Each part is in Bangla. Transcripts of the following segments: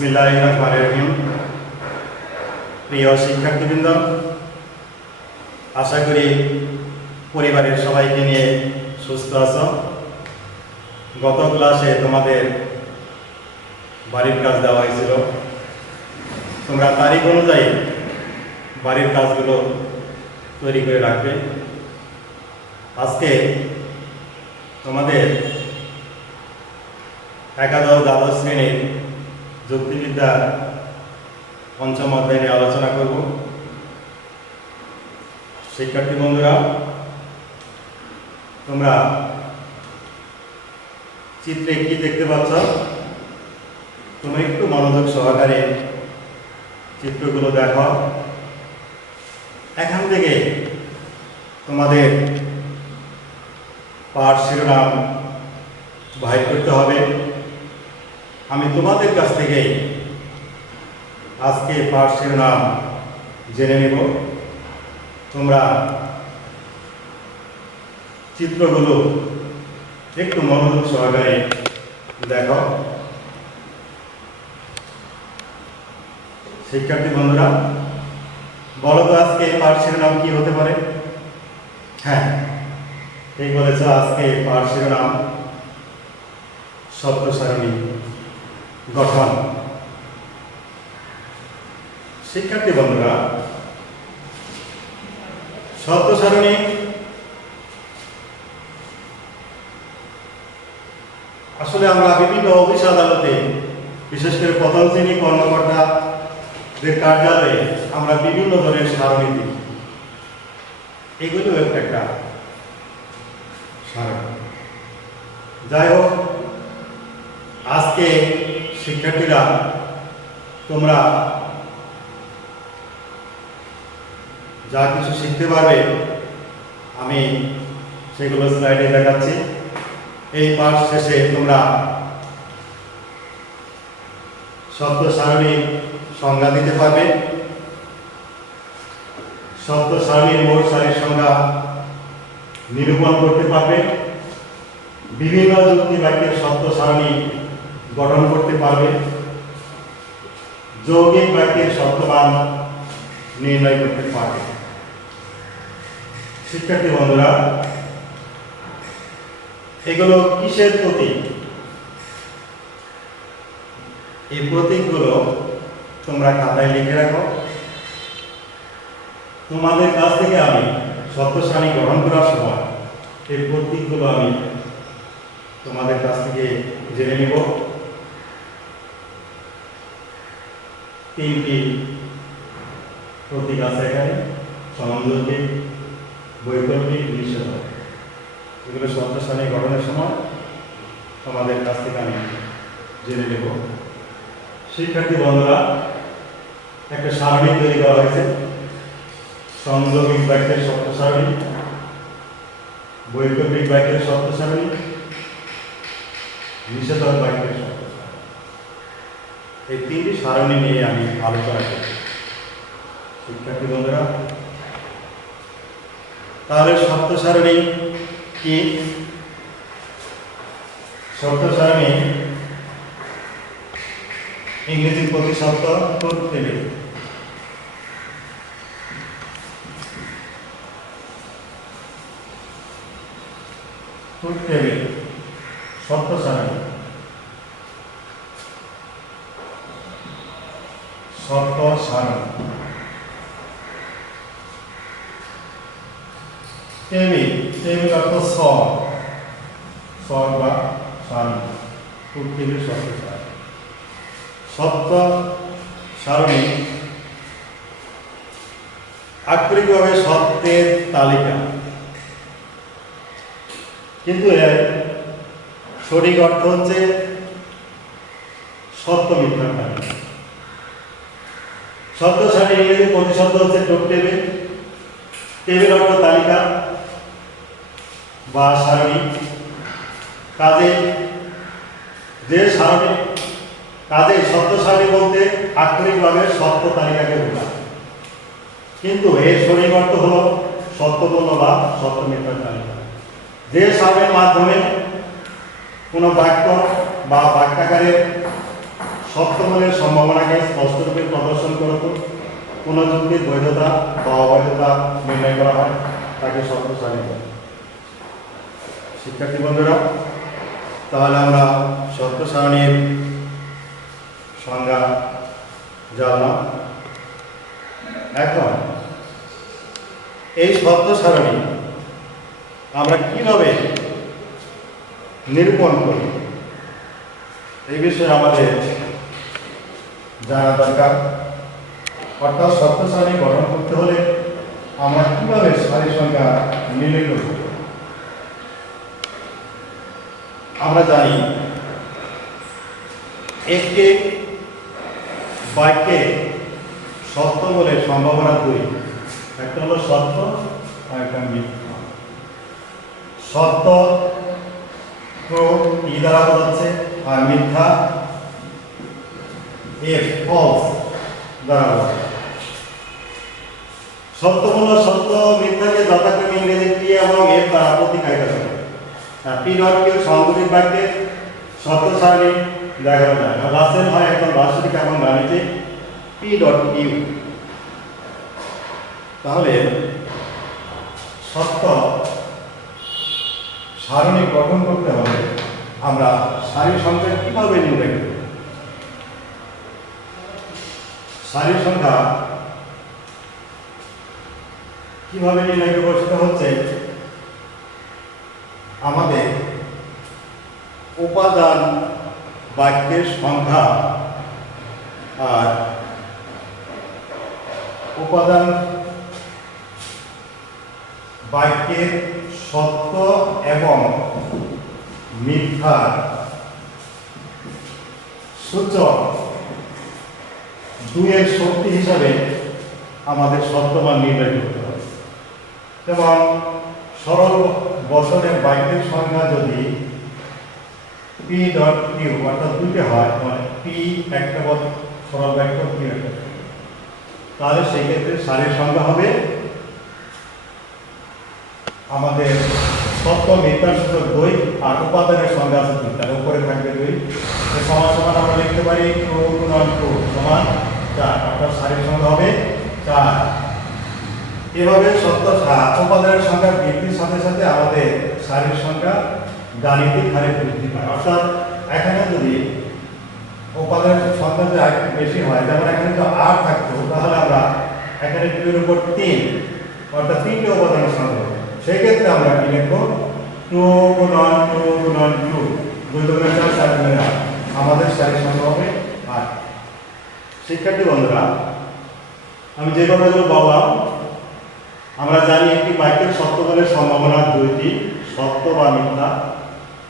বিসমিল্লাহিররহমানিররহিম। প্রিয় শিক্ষার্থীবৃন্দ, আশা করি পরিবারের সবাইকে নিয়ে সুস্থ আছো। গত ক্লাসে তোমাদের বাড়ির কাজ দেওয়া হয়েছিল, তোমরা তারিখ অনুযায়ী বাড়ির কাজগুলো তৈরি করে রাখবে। আজকে তোমাদের একাদশ দ্বাদশ শ্রেণীর যুক্তিবিদ্যা পঞ্চম অধ্যায় নিয়ে আলোচনা করব। শিক্ষার্থী বন্ধুরা, তোমরা চিত্রে কি দেখতে পাচ্ছ? তোমরা একটু মনোযোগ সহকারে চিত্রগুলো দেখো। এখান থেকে তোমাদের পাঠ শিরোনাম বাহির করতে হবে। আমি তোমাদের কাছ থেকে আজকে পাঠ শিরোনাম জেনে নেব। তোমরা চিত্রগুলো একটু মনোযোগ সহকারে দেখো। শিক্ষার্থী বন্ধুরা, বলো তো আজকে পাঠ শিরোনাম কি হতে পারে? হ্যাঁ, ঠিক বলেছ। আজকে পাঠ শিরোনাম শব্দ সারণী গঠন। শিক্ষার্থী বন্ধুরা, শব্দ সারণী আসলে আমরা বিভিন্ন অফিস আদালতে, বিশেষ করে প্রথম শ্রেণী কর্মকর্তাদের কার্যালয়ে আমরা বিভিন্ন ধরনের সারণী দিই। এগুলো একটা সারণী। যাই হোক, আজকে শিক্ষার্থীরা তোমরা যা কিছু শিখতে পারবে আমি সেগুলো স্লাইডে দেখাচ্ছি। এই পাঠ শেষে তোমরা শব্দ সারণীর সংজ্ঞা দিতে পারবে, শব্দ সারণীর মোট সারির সংজ্ঞা নিরূপণ করতে পারবে, বিভিন্ন যুক্তি বাক্যের শব্দ সারণী গঠন করতে পারবে, যৌগিক বাক্যের শব্দমান নির্ণয় করতে পারবে। শিক্ষার্থী বন্ধুরা, এগুলো কিসের প্রতীক? এই প্রতীকগুলো তোমরা খাতায় লিখে রাখো। তোমাদের কাছ থেকে আমি শব্দ সারণী গঠন করার সময় এই প্রতীকগুলো আমি তোমাদের কাছ থেকে জেনে নিব। তিনটি প্রতীক আছে এখানে: সমানুযুক্তি, বৈকল্পিক, নিষেধক। এগুলো শব্দ সারণী গঠনের সময় তোমাদের কাছ থেকে আমি জেনে নেব। শিক্ষার্থী বন্ধুরা, একটা সারণী তৈরি করা হয়েছে: সংযোগিক বাক্যের শব্দ সারণী, বৈকল্পিক বাক্যের শব্দ সারণী, নিষেধক বাক্যের শব্দ সারণী। এই তিনটি সারণী নিয়ে আমি আলোচনা করব। শিক্ষার্থী বন্ধুরা, তাহলে শব্দ সারণী কি? শব্দ সারণী ইংরেজি প্রতিশব্দ ট্রুথ টেবিল। ট্রুথ টেবিল শব্দ সারণী। শব্দ সারণী টেবিল, টেবিল অর্থ স্বর, স্বর বা সারণী। ট্রুথ টেবিল শব্দ সারণী। শব্দ সারণী আক্ষরিকভাবে শব্দের তালিকা, কিন্তু এর সঠিক অর্থ হচ্ছে সত্য মিথ্যার তালিকা। শব্দ সারণী ইংরেজি প্রতিশব্দ হচ্ছে ট্রুথ টেবিল। টেবিল অর্থ তালিকা বা সারণী। কাজে যে সারণী, কাজে শব্দ সারণী বলতে আক্ষরিকভাবে সত্য তালিকাকে বোঝায়, কিন্তু এর সঠিক অর্থ হল সত্যপূর্ণ বা সত্য মিথ্যার তালিকা। যে সারণীর মাধ্যমে কোনো বাক্য বা বাক্যাকারের সপ্তমূলের সম্ভাবনাকে স্পষ্টরূপে প্রদর্শন করত। কোন যুক্তির বৈধতা বা অবৈধতা নির্ণয় করা হয় তাকে শর্ত সারণী বলে। শিক্ষার্থী বন্ধুরা, তাহলে আমরা শর্ত সারণীর সংজ্ঞা জানলাম। এখন এই শর্ত সারণী আমরা কিভাবে নিরূপণ করি এই বিষয়ে আমাদের জানা দরকার। অর্থাৎ শর্ত সারণী গঠন করতে হলে আমরা কিভাবে সারি সংখ্যা নির্ণয় করব। আমরা জানি একটি বাক্যে সত্য বলে সম্ভাবনা দুই, একটা হলো সত্য আর একটা মিথ্যা। সত্য ই দ্বারা বোঝাচ্ছে আর মিথ্যা এফ ফলস দ্বারা বোঝাচ্ছে। সত্য হলো সত্য, মিথ্যাকে যথাক্রমে ইংরেজি পি এবং এফ দ্বারা প্রতিকায়িত করে। আর পি ডট কিউ সংগঠিত বাক্যে শর্ত সারণী দেখানো যায়। রাসেল হয় একজন দার্শনিক এবং গাণিতিক পি ডট কিউ। তাহলে সত্য সারণী গঠন করতে হলে আমরা সারি সংখ্যা কিভাবে নির্ণয় করব। সারি সংখ্যা কিভাবে নির্ণয় করব সেটা হচ্ছে আমাদের উপাদান বাক্যের সংখ্যা আর উপাদান বাক্যের সত্য এবং মিথ্যার সূচক দুইয়ের শক্তি হিসাবে আমাদের সত্যমান নির্ণয় করতে হবে। যেমন সরল বছরের বাক্যের সংখ্যা যদি পি ডট কিউ অর্থাৎ দুইটা হয়, মানে পি একটা সরল বাক্য কিউ একটা, তাহলে সেই ক্ষেত্রে সারির সংখ্যা হবে আমাদের সত্য মিথ্যার সূচক দুই আর উপাদানের সংখ্যা আছে দুই, তার উপরে থাকবে দুই। সমান সমান আমরা লিখতে পারি 2 গুণন 2 সমান 4, অর্থাৎ সারির সংখ্যা হবে 4। এভাবে সত্য উপাদানের সংখ্যা বৃদ্ধির সাথে সাথে আমাদের সারির সংখ্যা গাণিতিক হারে বৃদ্ধি পায়। অর্থাৎ এখানে যদি উপাদানের সংখ্যা যদি আরেকটু বেশি হয়, যেমন এখানে যদি 8 থাকতো, তাহলে আমরা এখানে 2 এর উপর 3 অর্থাৎ 3টে উপাদানের সংখ্যা হবে। সেই ক্ষেত্রে আমরা কি লিখব 2 গুণন 2 গুণন 2, 2 গুণন 4 4 গুণন 8, আমাদের সারির সংখ্যা হবে 8। শিক্ষার্থী বন্ধুরা, আমি যে কথাগুলো বললাম, আমরা জানি একটি বাক্যের সত্য বলে সম্ভাবনা দুইটি, সত্য বা মিথ্যা।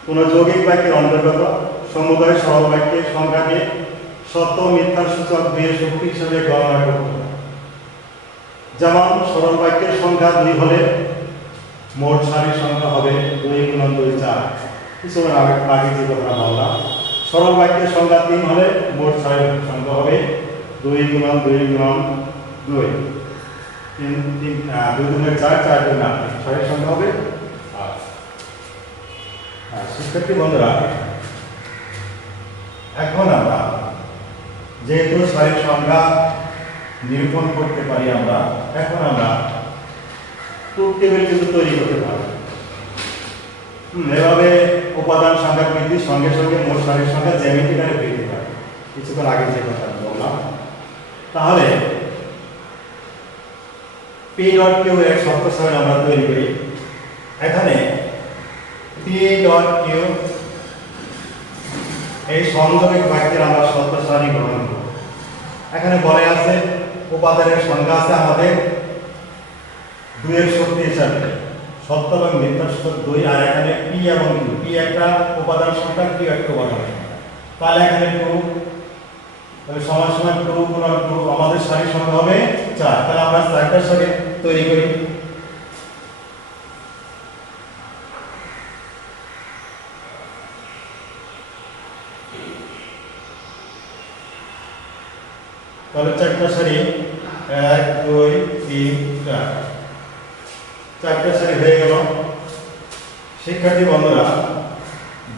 কোন যৌগিক বাক্যের অন্তর্গত সমুদয় সরল বাক্যের সংখ্যাকে সত্য ও মিথ্যার সূচক দুইয়ের শক্তি হিসেবে গণনা করতে হবে। যেমন সরল বাক্যের সংখ্যা 2 হলে মোট সারির সংখ্যা হবে 2 গুণন 2 4। কিছুক্ষণ আগে যে কথা বললাম, সরল বাক্যের সংখ্যা 3 হলে মোট সারির সংখ্যা হবে 2 গুণন 2 গুণন 2, 2 গুণন 4 4 গুণন 8, সারির সংখ্যা হবে 8। শিক্ষার্থী বন্ধুরা, এখন আমরা যেহেতু সারির সংখ্যা নিরূপণ করতে পারি, এখন আমরা ট্রুথ টেবিল কিন্তু তৈরি করতে পারি। এভাবে উপাদান সংখ্যা বৃদ্ধির সঙ্গে সঙ্গে মোট সারির সংখ্যা জ্যামিতিক হারে বৃদ্ধি পায়। কিছুক্ষণ আগে যে কথা বললাম, তাহলে পি ডট কিউ এর শর্ত সারণী আমরা তৈরি করি। এখানে পি ডট কিউ এই সংযোগিক বাক্যের আমরা শর্ত সারণী গ্রহণ করব। এখানে বলে আছে উপাদানের সংখ্যা আছে আমাদের 2 এর শক্তি হিসাবে, সত্য এবং মিথ্যার সূচক 2, আর এখানে পি এবং কিউ, পি একটা উপাদান সংখ্যা, কিউ একটা উপাদান সংখ্যা, তাহলে এখানে 2, তাহলে সমান সমান 2 গুণন 2, আমাদের সারির সংখ্যা হবে 4। তাহলে আমরা 4টা সারি তৈরি করি। তাহলে 4টা সারি 1 2 3 4, 4টা সারি হয়ে গেল। শিক্ষার্থী বন্ধুরা,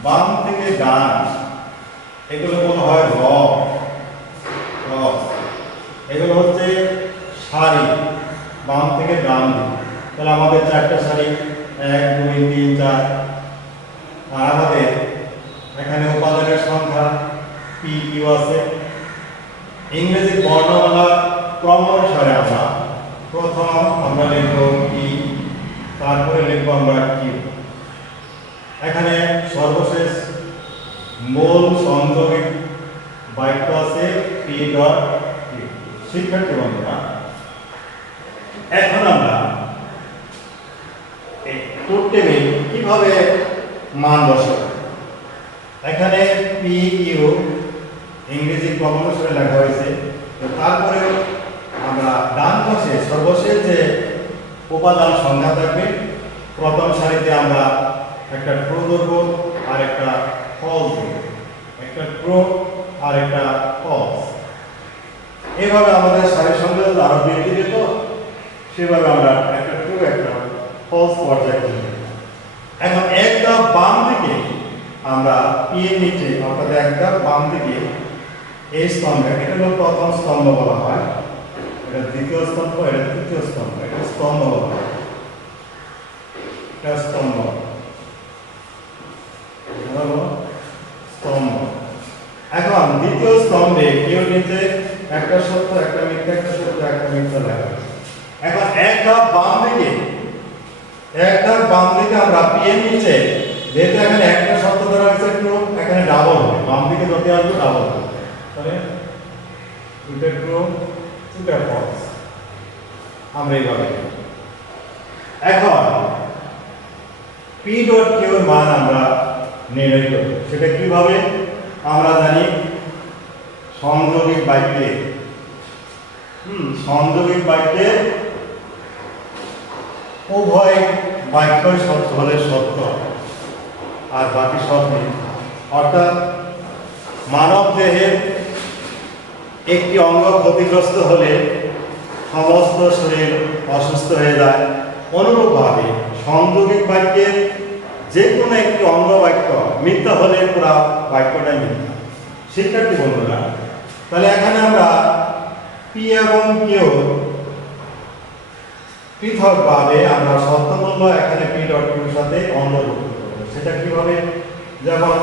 বাম থেকে ডান এগুলো বলা হয় র। তাহলে আমাদের চারটা সারি 1 2 3 4। আর আমাদের এখানে উপাদানের সংখ্যা p q আছে। ইংরেজি বর্ণমালা ক্রম অনুসারে আমরা প্রথম আমরা লিখব p, তারপরে লিখব আমরা q। এখানে সর্বশেষ মূল সংযোগিক বাক্য আছে p ডট q। শিক্ষার্থী বন্ধুরা, এখন আমরা এই ট্রুথ টেবিল কিভাবে মান বসাবো। এখানে p q ইংরেজি ক্রম অনুসারে লেখা হয়েছে। তো তারপরে আমরা ডান পাশে সর্বশেষ যে উপাদান সংখ্যা থাকবে, প্রথম সারিতে আমরা একটা ট্রু ধরব আর একটা ফলস ধরব, একটা ট্রু আর একটা ফলস। এইভাবে আমাদের সারির সংখ্যা আরো বৃদ্ধি পেত, সেভাবে আমরা একটা ট্রু একটা ফলস পর্যায়ে করব। এখন একটা বাম দিকে আমরা p এর নিচে অর্থাৎ একটা বাম দিকে এই স্তম্ভে, এটা হলো প্রথম স্তম্ভ বলা হয়, এটা দ্বিতীয় স্তম্ভ, এটা তৃতীয় স্তম্ভ, এটা স্তম্ভ বলা হয়, এটা স্তম্ভ, স্তম্ভ। এখন দ্বিতীয় স্তম্ভে কেউ নিচে একটা সত্য একটা মিথ্যা, একটা সত্য একটা মিথ্যা লেখা। এখন একটা বাম দিকে আমরা p এর নিচে যেহেতু এখানে একটা সত্য ধরা হয়েছে, ট্রু, এখানে ডাবল হবে, বাম দিকে যত আসবে ডাবল হবে, তাহলে দুটো ট্রু দুটো ফলস। আমরা এইভাবে এখন p ডট q এর মান আমরা নির্ণয় করব। সেটা কিভাবে? আমরা জানি সংযোগিক বাক্যে উভয় বাক্য সত্য হলে সত্য আর বাকি সব মিথ্যা। অর্থাৎ মানব দেহের একটি অঙ্গ ক্ষতিগ্রস্ত হলে সমস্ত শরীর অসুস্থ হয়ে যায়। অনুরূপভাবে সংযোগিক বাক্যের যে কোনো একটি অঙ্গ বাক্য মিথ্যা হলে পুরো বাক্যটাই মিথ্যা। শিক্ষার্থী বন্ধুরা, তাহলে এখানে আমরা p এবং q পৃথকভাবে আমরা সত্যমূল্য এখানে p ডট q এর সাথে অন্তর্ভুক্ত করব। সেটা কিভাবে? যেমন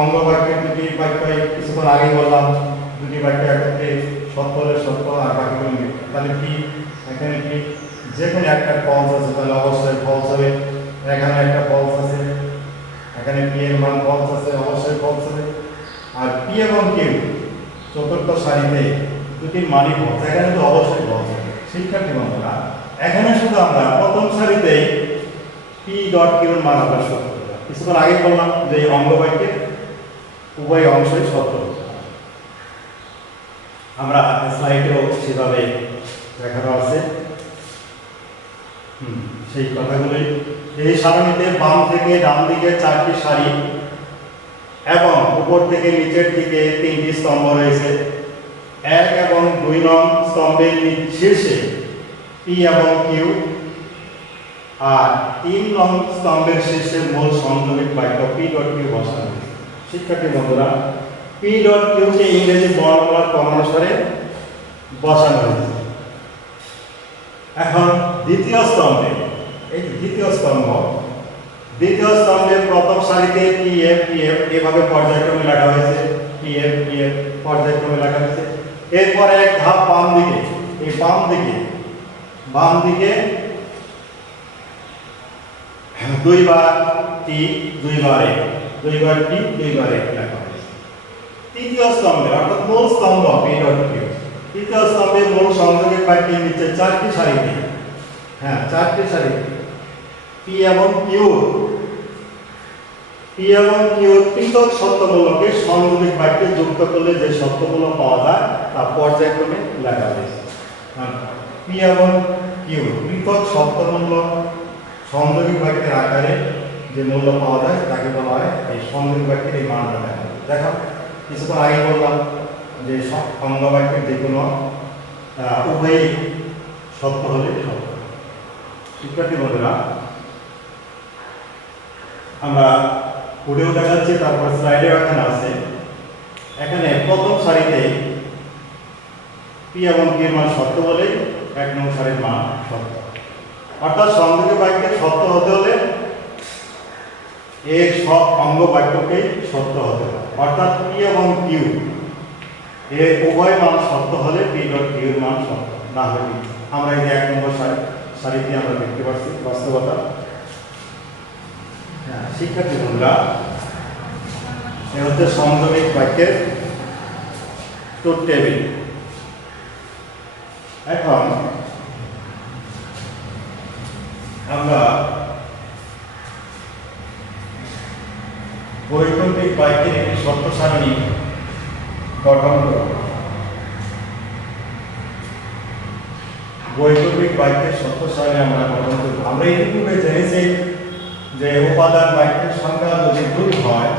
অঙ্গ বাক্যের দুটি বাক্য কিছুক্ষণ আগে বললাম, দুটি বাক্য একত্রে সত্য হলে সত্য আর বাকিগুলো মিথ্যা। তাহলে p এখানে p যেখানে একটা ফলস আছে তাহলে অবশ্যই ফলস হবে, এখানে একটা ফলস আছে, এখানে p এর মান ফলস আছে, অবশ্যই ফলস হবে। আর p এবং q চতুর্থ সারিতে দুটির মানই ফলস, এখানে তো অবশ্যই ফলস হবে। শিক্ষার্থী বন্ধুরা, এখানে শুধু আমরা প্রথম সারিতে p ডট q এর মান আমরা সত্য। কিছুক্ষণ আগে বললাম যে এই অঙ্গ বাক্যের উভয় অংশই সত্য। আমরা স্লাইডেও সেভাবে দেখানো আছে সেই কথাগুলি। এই সারণীতে বাম থেকে ডান দিকে 4টি সারি এবং উপর থেকে নিচের দিকে 3টি স্তম্ভ রয়েছে। 1 এবং 2 নং স্তম্ভের শীর্ষে p এবং q, আর 3 নং স্তম্ভের শীর্ষে মূল সংযোগিক বাক্য p ডট q বসানো হয়েছে। শিক্ষার্থী বন্ধুরা, p ডট q কে ইংরেজি বর্ণমালার ক্রম অনুসারে বসানো হয়েছে। এখন দ্বিতীয় স্তম্ভে, এই দ্বিতীয় স্তম্ভের প্রথম সারিতে p f এভাবে পর্যায়ক্রমে লেখা হয়েছে, p f পর্যায়ক্রমে লেখা হয়েছে। এরপরে এক ধাপ বাম দিকে, এই বাম দিকে দুইবার t দুইবার f লেখা হয়েছে। তৃতীয় স্তম্ভে অর্থাৎ মূল স্তম্ভ p ডট q, তৃতীয় স্তম্ভে মূল সংযোগের বাক্যের নিচে 4টি সারিতে, 4টি সারিতে p এবং q পৃথক সত্যমূলকে সংযোগিক বাক্যে যুক্ত করলে যে সত্যমূল্য পাওয়া যায় তা পর্যায়ক্রমে লেখা হয়েছে। p এবং q পৃথক সত্যমূল্য সংযোগিক বাক্যের আকারে যে মূল্য পাওয়া যায় তাকে বলা হয় এই সংযোগিক বাক্যের এই মানটা লেখা। দেখো কিছুক্ষণ আগে বললাম যে অঙ্গ বাক্যের যে কোনো উভয়ই সত্য হলে সত্য। শিক্ষার্থী বন্ধুরা, আমরা কোডেও দেখাচ্ছি, তারপর স্লাইডেও এখানে আছে। এখানে প্রথম সারিতে p এবং q এর মান সত্য বলে 1 নং সারির মান সত্য। অর্থাৎ সংযোগী বাক্যের সত্য হতে হলে এর সব অঙ্গ বাক্যকেই সত্য হতে হবে। অর্থাৎ পি এবং কিউ এর উভয় মান সত্য হলে পি ডট কিউ এর মান সত্য, না হলে আমরা এই 1 নম্বর সারিতে আমরা দেখতে পাচ্ছি বাস্তবতা। হ্যাঁ, শিক্ষার্থী বন্ধুরা, এ হচ্ছে সংযোগী বাক্যের ট্রুথ টেবিল। এখন আমরা বৈকল্পিক বাক্যের একটি শর্ত সারণী গঠন করব। বৈকল্পিক বাক্যের শর্ত সারণী আমরা গঠন করব। আমরা এইটুকু জেনেছি যে উপাদান বাক্যের সংখ্যা যদি 2 হয়,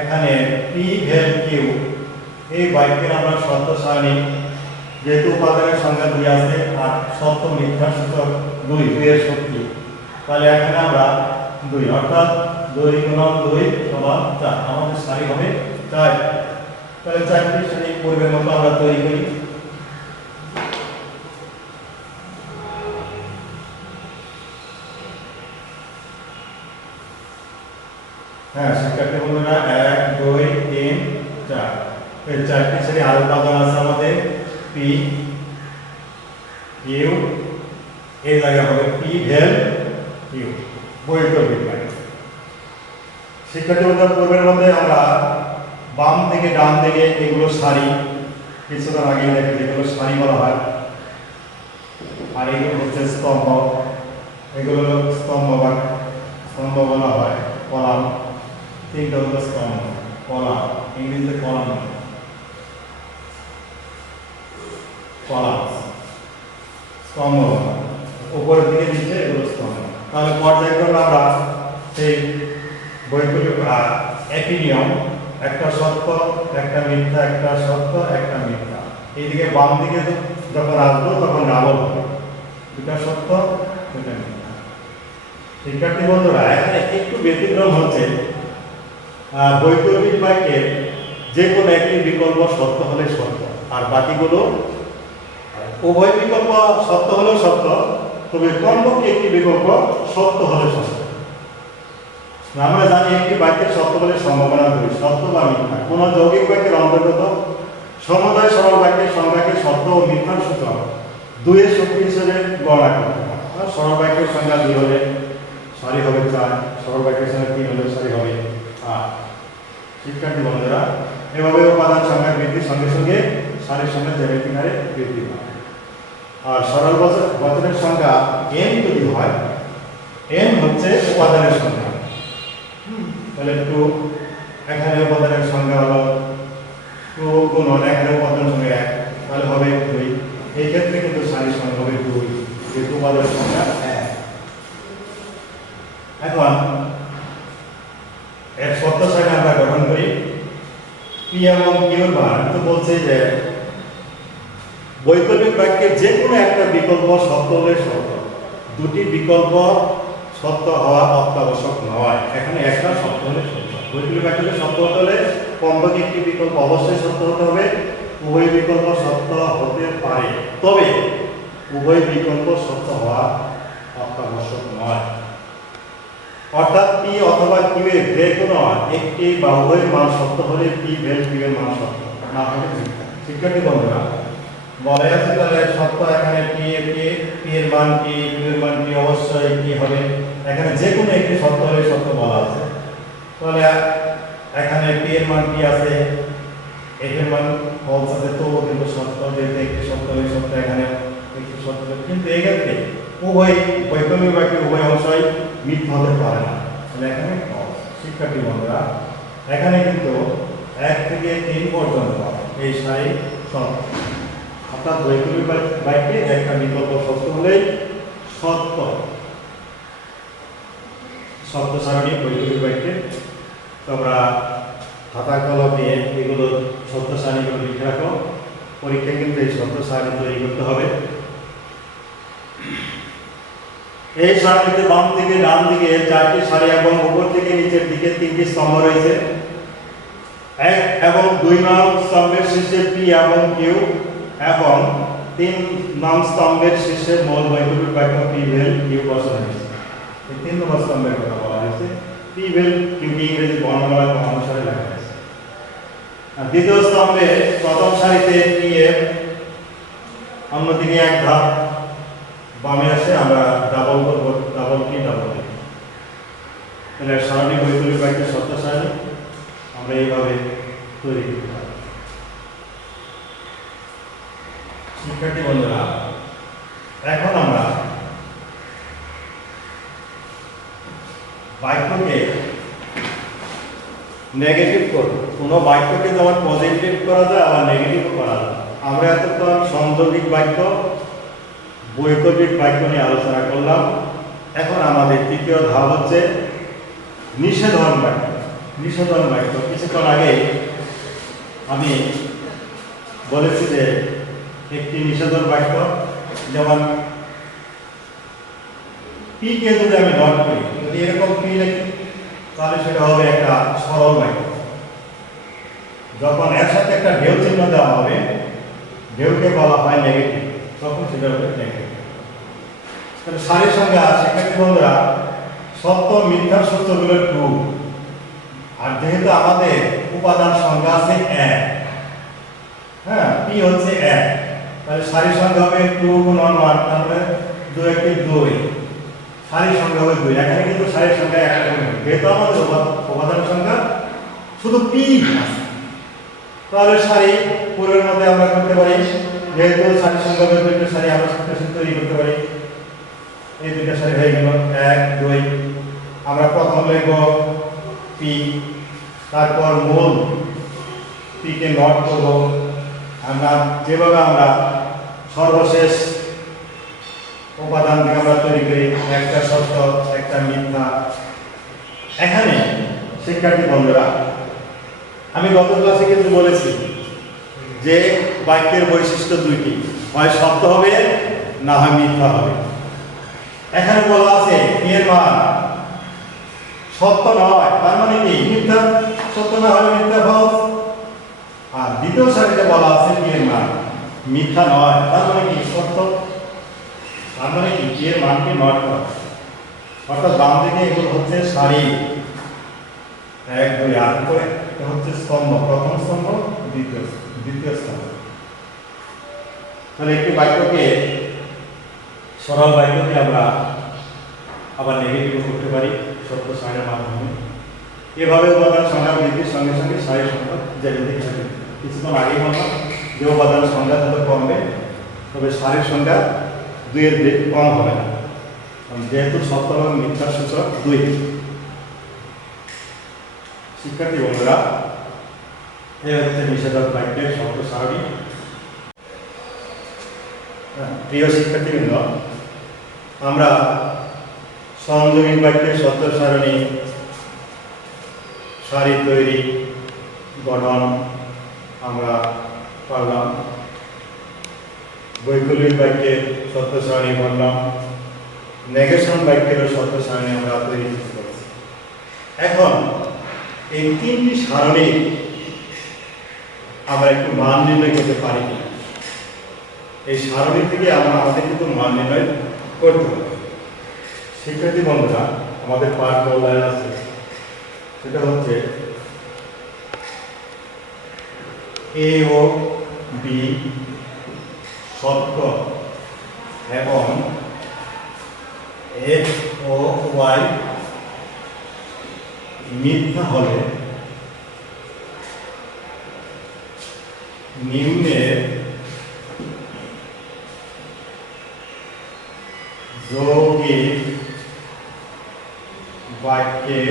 এখানে পি ভেল কিউ এই বাক্যের আমরা শর্ত সারণী, যেহেতু উপাদানের সংখ্যা 2 আছে আর সত্য মিথ্যা সূচক 2 এর শক্তি, তাহলে এখানে আমরা 2 অর্থাৎ 2 গুণন 2 সমান 4, আমাদের সারি হবে 4। তাহলে 4টি সারি পূর্বের মতো আমরা তৈরি করি। হ্যাঁ, শিক্ষার্থী বন্ধুরা, 1 2 3 4 এই 4টি সারি আর উপাদান আছে আমাদের পি কিউ, এই জায়গা হবে পি ভেল কিউ, বৈকল্পিক বাক্য। শিক্ষার্থী বন্ধুরা, পূর্বের মধ্যে আমরা বাম থেকে ডান দিকে এগুলো সারি, কিছুক্ষণ আগে দেখে যেগুলো সারি বলা হয়, আর এগুলো হচ্ছে স্তম্ভ, এগুলো স্তম্ভ বা স্তম্ভ বলা হয়, কলাম। 3টা হলো স্তম্ভ, কলাম, ইংরেজিতে কলাম, কলাম স্তম্ভ, উপরের দিকে নিচে এগুলো স্তম্ভ। তাহলে পর্যায়ক্রমে আমরা সেই বৈকল্পিক একই নিয়ম, একটা সত্য একটা মিথ্যা, একটা সত্য একটা মিথ্যা, এইদিকে বাম দিকে যখন আসবো তখন ডাবল হবে, 2টা সত্য 2টা মিথ্যা। শিক্ষার্থী বন্ধুরা, এখানে একটু ব্যতিক্রম হচ্ছে বৈকল্পিক বাক্যের যে কোনো একটি বিকল্প সত্য হলে সত্য, আর বাকিগুলো উভয় বিকল্প সত্য হলেও সত্য, তবে কমপক্ষে একটি বিকল্প সত্য হলে সত্য। আমরা জানি একটি বাক্যের সত্য বলে সম্ভাবনা 2, সত্য বা মিথ্যা। কোন যৌগিক বাক্যের অন্তর্গত সমুদয় সরল বাক্যের সংখ্যাকে সত্য ও মিথ্যার সূচক 2 এর শক্তি হিসেবে গণনা করতে হয়। সরল বাক্যের সংখ্যা 2 হলে সারি হবে 4, সরল বাক্যের সংখ্যা 3 হলে সারি হবে 8। শিক্ষার্থী বন্ধুরা, এভাবে উপাদান সংখ্যা বৃদ্ধির সঙ্গে সঙ্গে সারির সংখ্যা জ্যামিতিক হারে বৃদ্ধি পায়। আর সরল বচনের সংখ্যা n যদি হয়, n হচ্ছে উপাদানের সংখ্যা, তাহলে 2, এখানে উপাদানের সংখ্যা হলো 2 গুণন এখানে উপাদান সংখ্যা 1, তাহলে হবে 2। এই ক্ষেত্রে কিন্তু সারির সংখ্যা হবে 2, যেহেতু উপাদানের সংখ্যা 1। এখন এর শর্ত সারণী আমরা গঠন করি। পি এবং কিউ এর মান তো বলছে যে বৈকল্পিক বাক্যের যে কোনো একটা বিকল্প সত্য হলে সত্য, 2টি বিকল্প সত্য হওয়া অত্যাবশ্যক নয়, এখানে একটা সত্য হলে সত্য। বৈকল্পিক বাক্যের সত্য হতে হলে কমপক্ষে একটি বিকল্প অবশ্যই সত্য হতে হবে, উভয় বিকল্প সত্য হতে পারে, তবে উভয় বিকল্প সত্য হওয়া অত্যাবশ্যক নয়। অর্থাৎ পি অথবা কিউ এর যে কোনো একটি বা উভয় মান সত্য হলে পি ভেল কিউ এর মান সত্য, না হলে মিথ্যা। শিক্ষার্থী বন্ধুরা, বলা আছে তাহলে সত্য, এখানে পি এর মান কি, কিউ এর মান কি, অবশ্যই কি হবে, এখানে যে কোনো একটি সত্য হলে সত্য বলা আছে। তাহলে এখানে পি এর মান কি আছে, এফ এর মান ফলস আছে, তো কিন্তু সত্য, যেহেতু একটি সত্য হলে সত্য, এখানে একটি সত্য, কিন্তু এই ক্ষেত্রে উভয় বৈকল্পিক বাক্যের উভয় অংশই মিথ্যা হতে পারে না, তাহলে এখানে ফলস। শিক্ষার্থী বন্ধুরা, এখানে কিন্তু 1 থেকে 3 পর্যন্ত এই সারি সত্য, অর্থাৎ বৈকল্পিক বাক্যে একটা বিকল্প সত্য হলেই সত্য। শব্দ সারণী বৈকল্পিক বাক্যে তোমরা খাতা কলমে এগুলো শব্দ সারণীগুলো লিখে রাখো, পরীক্ষায় কিন্তু এই শব্দ সারণী তৈরি করতে হবে। এই সারণীতে বাম থেকে ডান দিকে 4টি সারি এবং উপর থেকে নিচের দিকে 3টি স্তম্ভ রয়েছে। 1 এবং 2 নং স্তম্ভের শীর্ষে পি এবং কিউ এবং তিন নাম স্তম্ভের শীর্ষে মূল বৈকল্পিক বাক্য পি ভেল কিউ বসানো হয়েছে। এই 3 নম্বর স্তম্ভের কথা বলা হয়েছে। পি ভেল কিউকে ইংরেজি বর্ণমালার ক্রম অনুসারে লেখা হয়েছে। আর দ্বিতীয় স্তম্ভে প্রথম সারিতে পি এফ, অন্যদিকে এক ধাপ বামে আসে, আমরা ডাবল করব, ডাবল কি ডাবল কি। তাহলে সারণী বৈকল্পিক বাক্যের শর্ত সারণী আমরা এইভাবে তৈরি করতে পারি। শিক্ষার্থী বন্ধুরা, এখন আমরা বাক্যকে নেগেটিভ করব। কোনো বাক্যকে যেমন পজিটিভ করা যায় আবার নেগেটিভ করা যায়। আমরা এতক্ষণ সংযোগিক বাক্য, বৈকল্পিক বাক্য নিয়ে আলোচনা করলাম। এখন আমাদের তৃতীয় ধাপ হচ্ছে নিষেধন বাক্য। নিষেধন বাক্য কিছুক্ষণ আগে আমি বলেছি যে একটি নিষেধন বাক্য, যেমন পি কে যদি আমি নট করি, যদি এরকম পি লিখি তাহলে সেটা হবে একটা সরল বাক্য। যখন এর সাথে একটা ঢেউ চিহ্ন দেওয়া হবে, ঢেউকে বলা হয় নেগেটিভ, তখন সেটা হবে নেগেটিভ। তাহলে সারির সংজ্ঞা, শিক্ষার্থী বন্ধুরা, সত্য মিথ্যা সূত্রগুলো ট্রু। আর যেহেতু আমাদের উপাদান সংখ্যা আছে 1, হ্যাঁ, পি হচ্ছে 1, তাহলে সারির সংখ্যা হবে 2 × 1, তাহলে 2 × 2, সারির সংখ্যা হবে 2। এখানে কিন্তু সারির সংখ্যা একটা হবে, যেহেতু আমাদের উপাদান সংখ্যা শুধু পি আছে, তাহলে সারি পুরোর মধ্যে আমরা করতে পারি, যেহেতু সারির সংখ্যা হবে 2টা সারি, আমরা একটা সারি তৈরি করতে পারি। এই 2টা সারি হয়ে গেল 1, 2। আমরা প্রথম লিখব পি, তারপর মূল পি কে নট করব। আমরা যেভাবে আমরা সর্বশেষ উপাদান থেকে আমরা তৈরি করি, একটা সত্য একটা মিথ্যা। এখানে শিক্ষার্থী বন্ধুরা, আমি গত ক্লাসে কিন্তু বলেছি যে বাক্যের বৈশিষ্ট্য 2টি, হয় সত্য হবে না হয় মিথ্যা হবে। এখানে বলা আছে এর মান সত্য নয়, তার মানে কি মিথ্যা, সত্য না হলে মিথ্যা ফলস। আর দ্বিতীয় সারিতে বলা আছে এর মান মিথ্যা নয়, তার মানে কি সত্য, তার মানে কি এর মানকে নট করা। অর্থাৎ বাম দিকে এগুলো হচ্ছে সারি 1, 2, 8 করে, এটা হচ্ছে স্তম্ভ, প্রথম স্তম্ভ, দ্বিতীয় স্তম্ভ। তাহলে একটি বাক্যকে, সরল বাক্যকে আমরা আবার নেগেটিভ করতে পারি সত্য সারির মাধ্যমে। এভাবে উপাদান সংখ্যা বৃদ্ধির সঙ্গে সঙ্গে সারির সংখ্যা যেমনি থাকে। কিছুক্ষণ আগেই বললাম যে উপাদান সংখ্যা যত কমবে তবে সারির সংখ্যা 2 এর কম হবে না, যেহেতু সত্য এবং মিথ্যার সূচক 2। শিক্ষার্থী বন্ধুরা, এই হচ্ছে নিষেধক বাক্যের শব্দ সারণী। প্রিয় শিক্ষার্থীবৃন্দ, আমরা সংযোগিক বাক্যের শব্দ সারণী, সারি তৈরি, গঠন আমরা পারলাম। বৈকল্পিক বাক্যের শব্দ সারণী বললাম, নেগেশন বাক্যেরও শব্দ সারণী আমরা তৈরি করতে পারছি। এখন এই 3টি সারণী আমরা একটু মান নির্ণয় করতে পারি কিনা, এই সারণী থেকে আমরা আমাদের কিন্তু মান নির্ণয় করতে হবে। শিক্ষার্থী বন্ধুরা, আমাদের পাঠ অনলাইন আছে, সেটা হচ্ছে এ ও বি সত্য এবং এক্স ও ওয়াই মিথ্যা হলে নিম্নের যৌগিক বাক্যে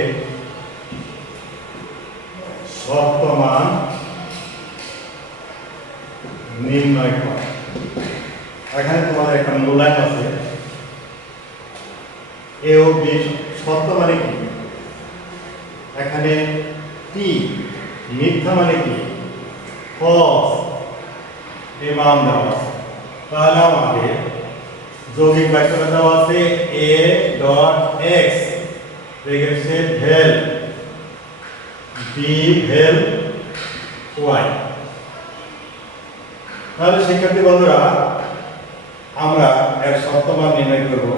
সত্য মান নির্ণয় করা। এখানে তোমাদের একটা মূল্যায়ন আছে। এ ও বি সত্য মানে কি, এখানে টি মিথ্যা মানে কি, ফলস, এই মান দেওয়া আছে। তাহলে আমাদের যৌগিক বাক্যটা দেওয়া আছে এ ডট এক্স রেখেছে ভেল বি ভেল ওয়াই। তাহলে শিক্ষার্থী বন্ধুরা, আমরা এর সত্য মান নির্ণয় করব।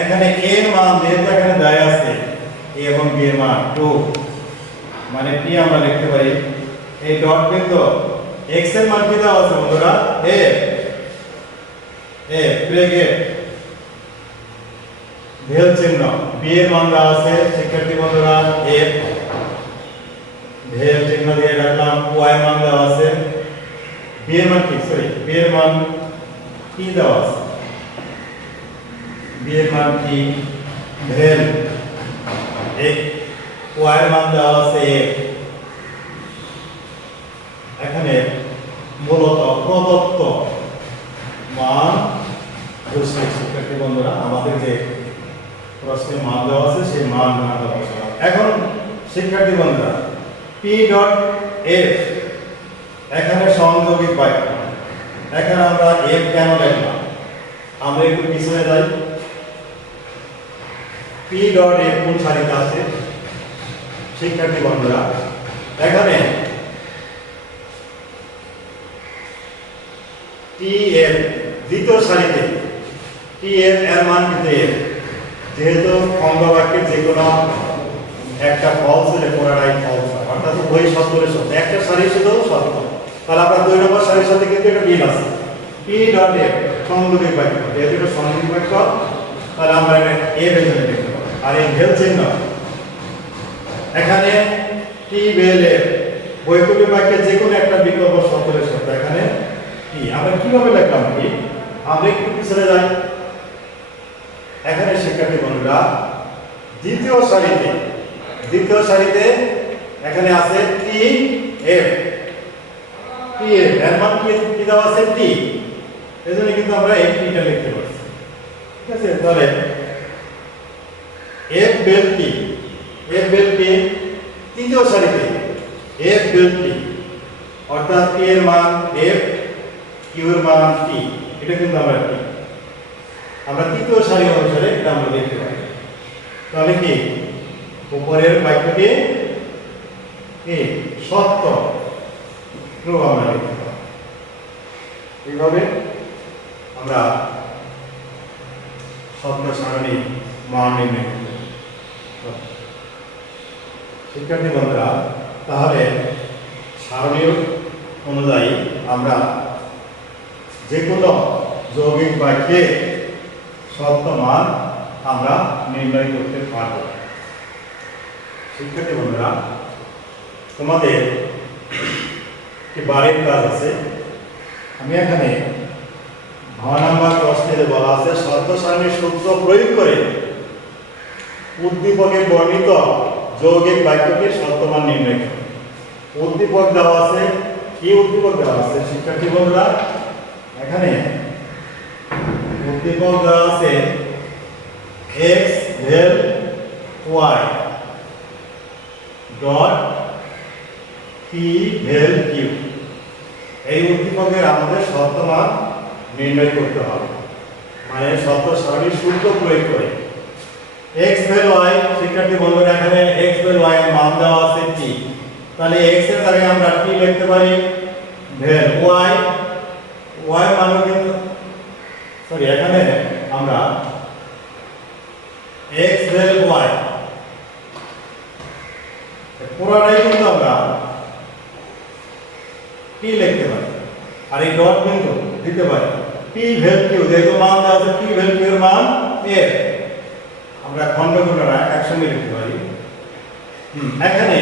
এখানে a এর মান যেহেতু এখানে দেয়া আছে a এবং b এর মান 2, মানে p আমরা লিখতে পারি এই ডট বিন্দু x এর মান কি দেওয়া আছে বন্ধুরা a ব্র্যাকেট ভেল চিহ্ন, b এর মান দেওয়া আছে শিক্ষার্থী বন্ধুরা f, ভেল চিহ্ন দিয়ে রাখলাম, y এর মান দেওয়া আছে, b এর মান কি b এর মান কি দেওয়া আছে, b এর মান কি ভেল, x, y এর মান দেওয়া আছে f। এখানে মূলত প্রদত্ত মান বসে শিক্ষার্থী বন্ধুরা আমাদের যে প্রশ্নে মান দেওয়া আছে সেই মান দেওয়া আছে। এখন শিক্ষার্থী বন্ধুরা p ডট f এখানে সংযোগিক বাক্য, এখানে আমরা f কেন লিখলাম আমরা একটু পিছনে যাই। p ডট f কোন সারিতে আছে শিক্ষার্থী বন্ধুরা, এখানে tf দ্বিতীয় সারিতে tf এর মান কিন্তু f, যেহেতু অঙ্গ বাক্যের যে কোনো একটা ফলস হলে পুরোটাই ফলস হয়, অর্থাৎ ওই শব্দের সত্য একটা সারি শুধু সত্য, তাহলে আমরা 2 নম্বর সারির সাথে কিন্তু একটা মিল আছে। p ডট f সংযোগিক বাক্য, যেহেতু এটা সংযোগিক বাক্য তাহলে আমরা এটা a বেজে লিখতে পারি। আর এই ভেল চিহ্ন এখানে t ভেল f বৈকল্পিক বাক্যে যে কোনো একটা বিকল্প শব্দের সত্য, এখানে কি আমরা কিভাবে লিখলাম কি আমরা একটু পিছনে যাই। এখানে শিক্ষার্থী বন্ধুরা দ্বিতীয় সারিতে এখানে আছে tf, এর মান কি দেওয়া আছে t, এজন্য কিন্তু আমরা f টা লিখতে পারছি, ঠিক আছে। তাহলে f বেল t তৃতীয় সারিতে f বেল t অর্থাৎ p এর মান f, q এর মান t, এটা কিন্তু আমরা তৃতীয় সারি অনুসারে এটা আমরা দেখতে পাই। তাহলে কি উপরের বাক্যটি কি সত্য ট্রু আমরা লিখতে পারি। এইভাবে আমরা সত্য সারণী মান নির্ণয় করি। শিক্ষার্থী বন্ধুরা তাহলে সারণী অনুযায়ী আমরা যে কোনো যৌগিক বাক্যে সত্য মান আমরা নির্ণয় করতে পারব। শিক্ষার্থী বন্ধুরা তোমাদের কি বাড়ির কাজ আছে, আমি এখানে 9 নম্বর প্রশ্নে বলা আছে সত্য সারণীর সূত্র প্রয়োগ করে উদ্দীপকে বর্ণিত যৌগিক বাক্যটির সত্য মান নির্ণয় করো। উদ্দীপক দেওয়া আছে, কি উদ্দীপক দেওয়া আছে শিক্ষার্থী বন্ধুরা, এখানে উদ্দীপক দেওয়া আছে x ভেল y ডট p ভেল q, এই উদ্দীপকের আমাদের সত্য মান নির্ণয় করতে হবে, মানে সত্য সারণীর সূত্র প্রয়োগ করে x ভেল y। শিক্ষার্থী বন্ধুরা এখানে x ভেল y এর মান দেওয়া আছে t, তাহলে x এর জায়গায় আমরা t লিখতে পারি ভেল y, y মানে কিন্তু এখানে আমরা x ভেল y পুরোটাই কিন্তু আমরা p লিখতে পারি, আর এই ডট বিন্দু দিতে পারি p ভেল q, যেহেতু মান দেওয়া আছে p ভেল q এর মান f, আমরা খন্ড খণ্ডটা একসঙ্গে লিখতে পারি। এখানে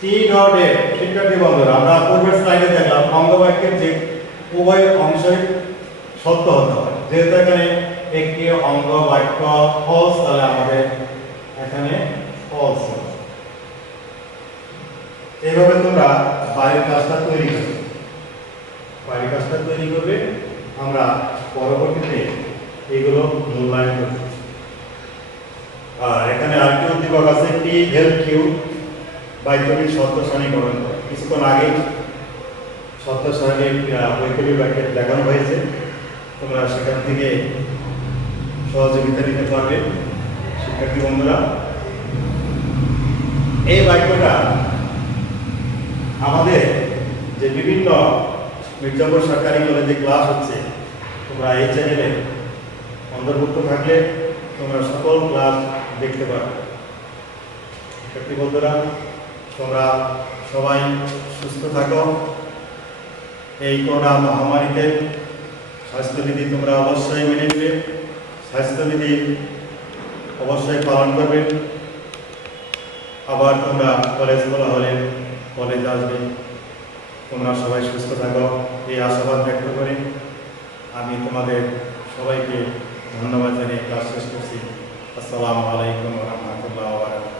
t ডট f শিক্ষার্থী বন্ধুরা আমরা পূর্বের স্লাইডে দেখলাম অঙ্গ বাক্যের যে উভয় অংশই সত্য হতে হয়, যেহেতু এখানে একটি অঙ্গ বাক্য ফলস তাহলে আমাদের এখানে ফলস। এইভাবে তোমরা বাড়ির কাজটা তৈরি করবে, আমরা পরবর্তীতে এগুলো মূল্যায়ন করব। আর এখানে আরেকটি উদ্দীপক আছে p ভেল q বাক্যটির সত্য সারণীকরণ করে, কিছুক্ষণ আগে সত্য সারণীর বৈকল্পিক বাক্যে দেখানো হয়েছে, তোমরা সেখান থেকে সহযোগিতা নিতে পারবে। শিক্ষার্থী বন্ধুরা এই বাক্যটা আমাদের যে বিভিন্ন মির্জাপুর সরকারি কলেজে ক্লাস হচ্ছে তোমরা এই চ্যানেলে অন্তর্ভুক্ত থাকলে তোমরা সকল ক্লাস দেখতে পারো। সত্যি বন্ধুরা, তোমরা সবাই সুস্থ থাকো। এই করোনা মহামারীতে স্বাস্থ্যবিধি তোমরা অবশ্যই মেনে নেবে, স্বাস্থ্যবিধি অবশ্যই পালন করবে। আবার তোমরা কলেজ খোলা হলে কলেজ আসবে। তোমরা সবাই সুস্থ থাকো এই আশাবাদ ব্যক্ত করে আমি তোমাদের সবাইকে ধন্যবাদ জানিয়ে ক্লাস শেষ করছি। আসসালামু আলাইকুম ওয়া রাহমাতুল্লাহি ওয়া বারাকাতুহু।